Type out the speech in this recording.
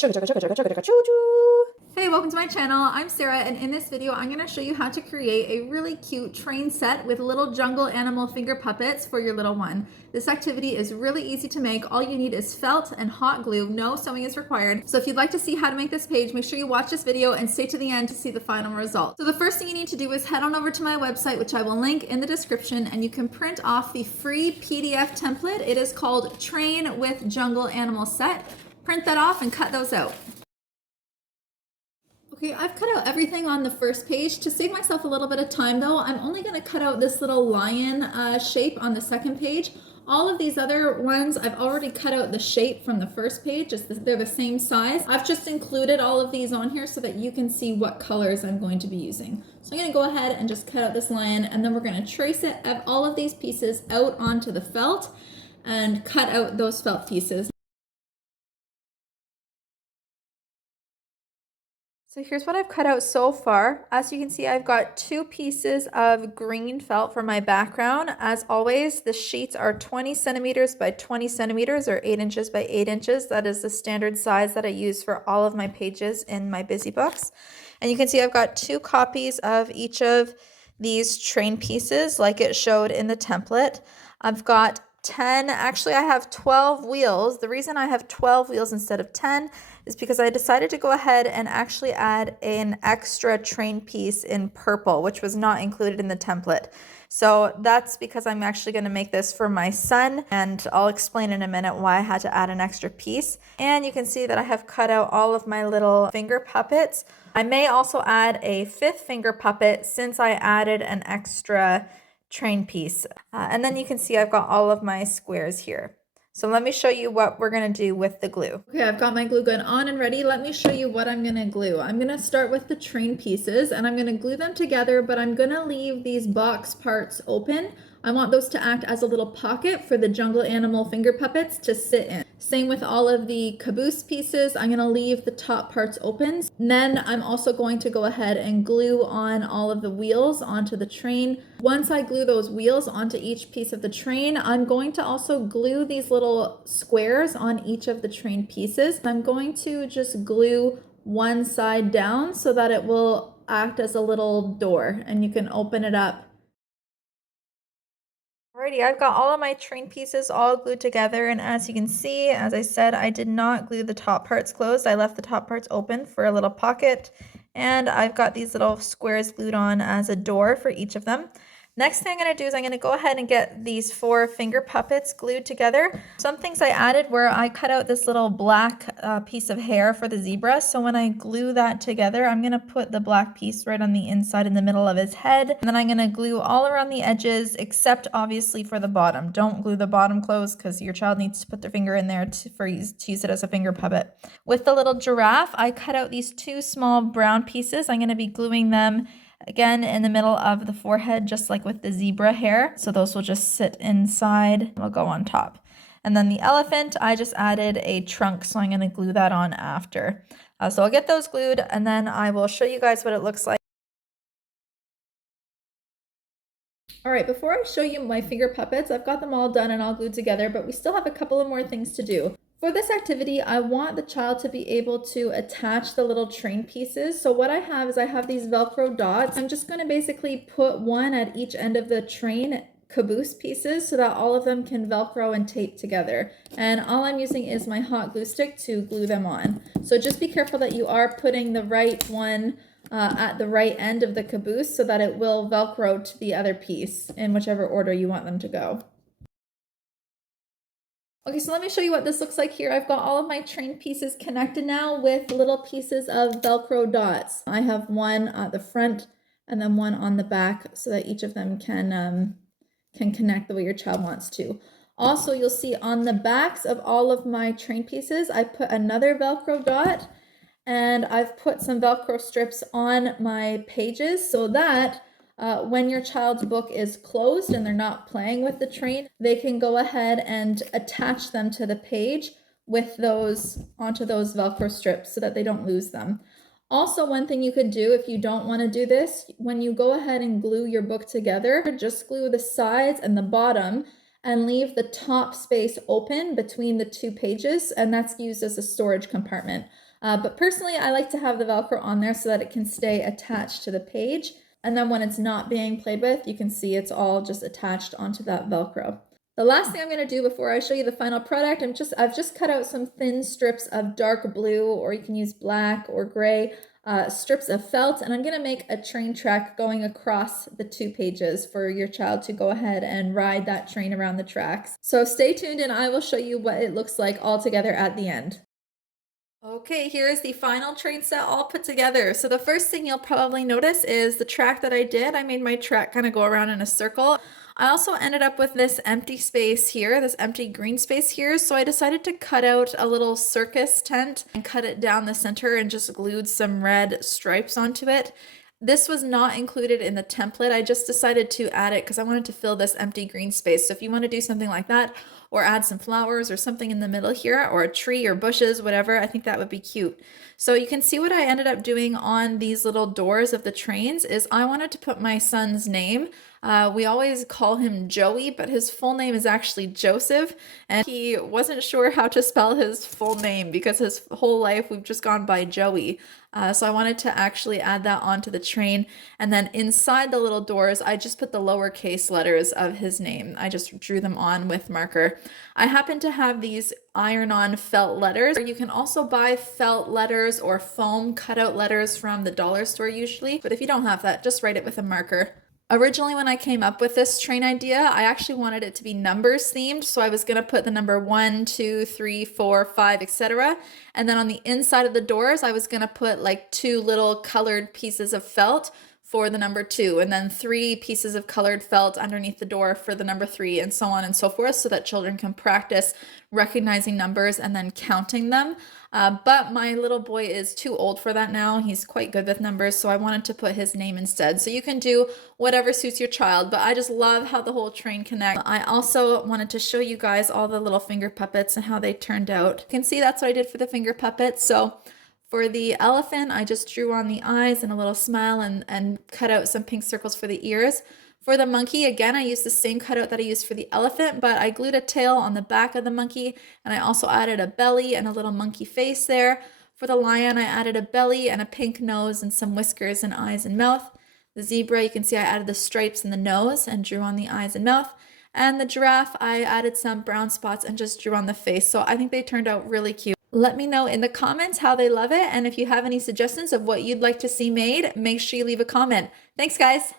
Hey, welcome to my channel. I'm Sarah, and in this video I'm going to show you how to create a really cute train set with little jungle animal finger puppets for your little one. This activity is really easy to make. All you need is felt and hot glue. No sewing is required. So if you'd like to see how to make this page, make sure you watch this video and stay to the end to see the final result. So the first thing you need to do is head on over to my website, which I will link in the description, and you can print off the free PDF template. It is called Train with Jungle Animal Set. Print that off and cut those out. Okay, I've cut out everything on the first page. To save myself a little bit of time though, I'm only going to cut out this little lion shape on the second page. All of these other ones, I've already cut out the shape from the first page. They're the same size. I've just included all of these on here so that you can see what colors I'm going to be using. So I'm going to go ahead and just cut out this lion, and then we're going to trace all of these pieces out onto the felt and cut out those felt pieces. So here's what I've cut out so far. As you can see, I've got 2 pieces of green felt for my background. As always, the sheets are 20 centimeters by 20 centimeters or 8 inches by 8 inches. That is the standard size that I use for all of my pages in my busy books. And you can see I've got 2 copies of each of these train pieces like it showed in the template. I've got 10, actually I have 12 wheels. The reason I have 12 wheels instead of 10 is because I decided to go ahead and actually add an extra train piece in purple, which was not included in the template. So that's because I'm actually going to make this for my son, and I'll explain in a minute why I had to add an extra piece. And you can see that I have cut out all of my little finger puppets. I may also add a 5th finger puppet since I added an extra train piece. And then you can see I've got all of my squares here. So let me show you what we're going to do with the glue. Okay, I've got my glue gun on and ready. Let me show you what I'm going to glue. I'm going to start with the train pieces, and I'm going to glue them together, but I'm going to leave these box parts open. I want those to act as a little pocket for the jungle animal finger puppets to sit in. Same with all of the caboose pieces. I'm going to leave the top parts open. And then I'm also going to go ahead and glue on all of the wheels onto the train. Once I glue those wheels onto each piece of the train, I'm going to also glue these little squares on each of the train pieces. I'm going to just glue one side down so that it will act as a little door, and you can open it up. Alrighty, I've got all of my train pieces all glued together, and as you can see, as I said, I did not glue the top parts closed. I left the top parts open for a little pocket, and I've got these little squares glued on as a door for each of them. Next thing I'm going to do is I'm going to go ahead and get these 4 finger puppets glued together. Some things I added were I cut out this little black piece of hair for the zebra. So when I glue that together, I'm going to put the black piece right on the inside in the middle of his head. And then I'm going to glue all around the edges, except obviously for the bottom. Don't glue the bottom closed because your child needs to put their finger in there to use it as a finger puppet. With the little giraffe, I cut out these 2 small brown pieces. I'm going to be gluing them again in the middle of the forehead, just like with the zebra hair. So those will just sit inside, will go on top. And then the elephant, I just added a trunk, so I'm going to glue that on after. So I'll get those glued, and then I will show you guys what it looks like. All right, before I show you my finger puppets, I've got them all done and all glued together, but we still have a couple of more things to do. For this activity, I want the child to be able to attach the little train pieces. So what I have is I have these Velcro dots. I'm just going to basically put one at each end of the train caboose pieces so that all of them can Velcro and tape together. And all I'm using is my hot glue stick to glue them on. So just be careful that you are putting the right one at the right end of the caboose so that it will Velcro to the other piece in whichever order you want them to go. Okay, so let me show you what this looks like here. I've got all of my train pieces connected now with little pieces of Velcro dots. I have one at the front and then one on the back so that each of them can connect the way your child wants to. Also, you'll see on the backs of all of my train pieces, I put another Velcro dot, and I've put some Velcro strips on my pages so that when your child's book is closed and they're not playing with the train, they can go ahead and attach them to the page with onto those Velcro strips so that they don't lose them. Also, one thing you could do if you don't want to do this, when you go ahead and glue your book together, just glue the sides and the bottom and leave the top space open between the 2 pages, and that's used as a storage compartment. But personally, I like to have the Velcro on there so that it can stay attached to the page. And then when it's not being played with, you can see it's all just attached onto that Velcro. The last thing I'm going to do before I show you the final product, I've just cut out some thin strips of dark blue, or you can use black or gray strips of felt, and I'm going to make a train track going across the 2 pages for your child to go ahead and ride that train around the tracks. So stay tuned and I will show you what it looks like all together at the end. Okay, here is the final train set all put together. So the first thing you'll probably notice is the track that I did. I made my track kind of go around in a circle. I also ended up with this empty space here, this empty green space here. So I decided to cut out a little circus tent and cut it down the center and just glued some red stripes onto it. This was not included in the template. I just decided to add it because I wanted to fill this empty green space. So if you want to do something like that, or add some flowers or something in the middle here, or a tree or bushes, whatever, I think that would be cute. So you can see what I ended up doing on these little doors of the trains is I wanted to put my son's name. We always call him Joey, but his full name is actually Joseph, and he wasn't sure how to spell his full name because his whole life we've just gone by Joey. So I wanted to actually add that onto the train, and then inside the little doors I just put the lowercase letters of his name. I just drew them on with marker. I happen to have these iron-on felt letters. You can also buy felt letters or foam cutout letters from the dollar store usually, but if you don't have that, just write it with a marker. Originally, when I came up with this train idea, I actually wanted it to be numbers themed. So I was going to put the number 1, 2, 3, 4, 5, etc. And then on the inside of the doors, I was going to put like 2 little colored pieces of felt for the number 2, and then 3 pieces of colored felt underneath the door for the number 3, and so on and so forth, so that children can practice recognizing numbers and then counting them. But my little boy is too old for that now. He's quite good with numbers, so I wanted to put his name instead. So you can do whatever suits your child, but I just love how the whole train connects. I also wanted to show you guys all the little finger puppets and how they turned out. You can see that's what I did for the finger puppets. So for the elephant, I just drew on the eyes and a little smile and cut out some pink circles for the ears. For the monkey, again, I used the same cutout that I used for the elephant, but I glued a tail on the back of the monkey, and I also added a belly and a little monkey face there. For the lion, I added a belly and a pink nose and some whiskers and eyes and mouth. The zebra, you can see I added the stripes in the nose and drew on the eyes and mouth. And the giraffe, I added some brown spots and just drew on the face. So I think they turned out really cute. Let me know in the comments how they love it, and if you have any suggestions of what you'd like to see made, make sure you leave a comment. Thanks, guys!